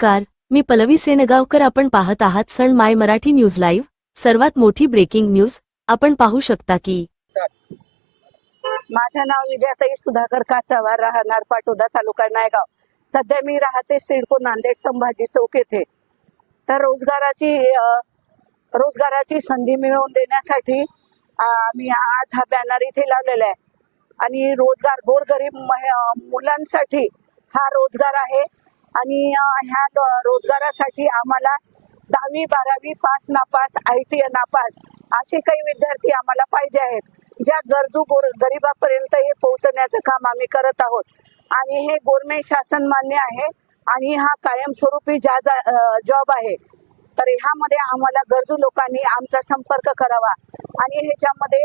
नमस्कार मी पलवी सेनगावकर आपण पाहत आहात सण माय मराठी न्यूज लाईव्ह. सर्वात मोठी ब्रेकिंग न्यूज आपण पाहू शकता की. माझं नाव विजयाताई सुधाकर काचावार राहणार पाटोदा तालुका नायगाव. सध्या मी राहते सिडको नांदेड संभाजी चौक येथे. तर रोजगाराची रोजगाराची संधी मिळवून देण्यासाठी मी आज हा बॅनर इथे लावलेला आहे. आणि रोजगार गोरगरीब मुलांसाठी हा रोजगार आहे. आणि ह्या लो- रोजगारासाठी आम्हाला दहावी बारावी पास नापास आय टी नापास असे काही विद्यार्थी आम्हाला पाहिजे आहेत ज्या गरजू गोर- गरिबापर्यंत हे पोहोचण्याचं काम आम्ही करत आहोत. आणि हे गोरमेंट शासन मान्य आहे आणि हा कायमस्वरूपी ज्या जॉब आहे तर ह्यामध्ये आम्हाला गरजू लोकांनी आमचा संपर्क करावा. आणि ह्याच्यामध्ये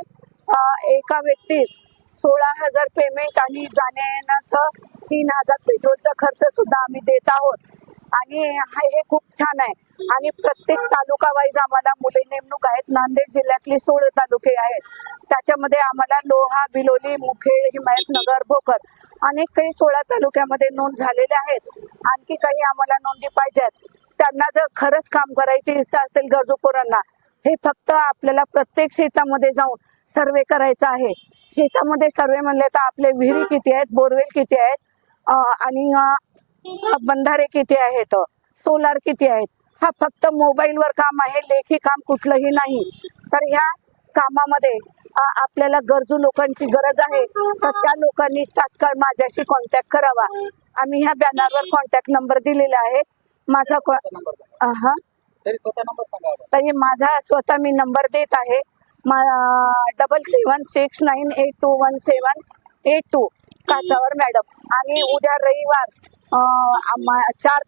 एका व्यक्तीस सोळा हजार पेमेंट आणि जाण्या येण्याचं तीन हजार पेट्रोलचा खर्च सुद्धा आम्ही देत आहोत. आणि हे खूप छान आहे. आणि प्रत्येक तालुका वाईज आम्हाला मुले नेमणूक आहेत. नांदेड जिल्ह्यातले सोळ तालुके आहेत. त्याच्यामध्ये आम्हाला लोहा बिलोली मुखेड हिमायतनगर भोकर अनेक काही सोळा तालुक्यामध्ये नोंद झालेल्या आहेत. आणखी काही आम्हाला नोंदी पाहिजेत त्यांना जर खरंच काम करायची इच्छा असेल गरजूखोरांना हे फक्त आपल्याला प्रत्येक शेतामध्ये जाऊन सर्वे करायचा आहे. शेतामध्ये सर्वे म्हणले तर आपले विहिरी किती आहेत बोरवेल किती आहेत आणि बंधारे किती आहेत? सोलार किती आहेत? हा फक्त मोबाईलवर काम आहे लेखी काम कुठलंही नाही. तर ह्या कामामध्ये आपल्याला गरजू लोकांची गरज आहे तर त्या लोकांनी तात्काळ माझ्याशी कॉन्टॅक्ट करावा. आम्ही ह्या बॅनरवर कॉन्टॅक्ट नंबर दिलेला आहे. माझा को- हा. तरी माझा स्वतः मी नंबर देत आहे. Double seven six nine eight two one seven eight two काचावर madam. आणि उद्या रविवार चार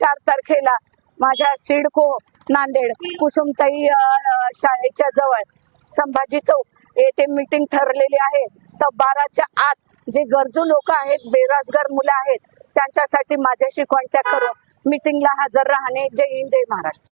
चार तारखेला माझ्या सिडको नांदेड कुसुमताई शाळेच्या जवळ संभाजी चौक येथे मीटिंग ठरलेली आहे. तर बाराच्या आत जे गरजू लोक आहेत बेरोजगार मुलं आहेत त्यांच्यासाठी माझ्याशी कॉन्टॅक्ट करून मीटिंगला हजर राहणे. जय हिंद जय महाराष्ट्र.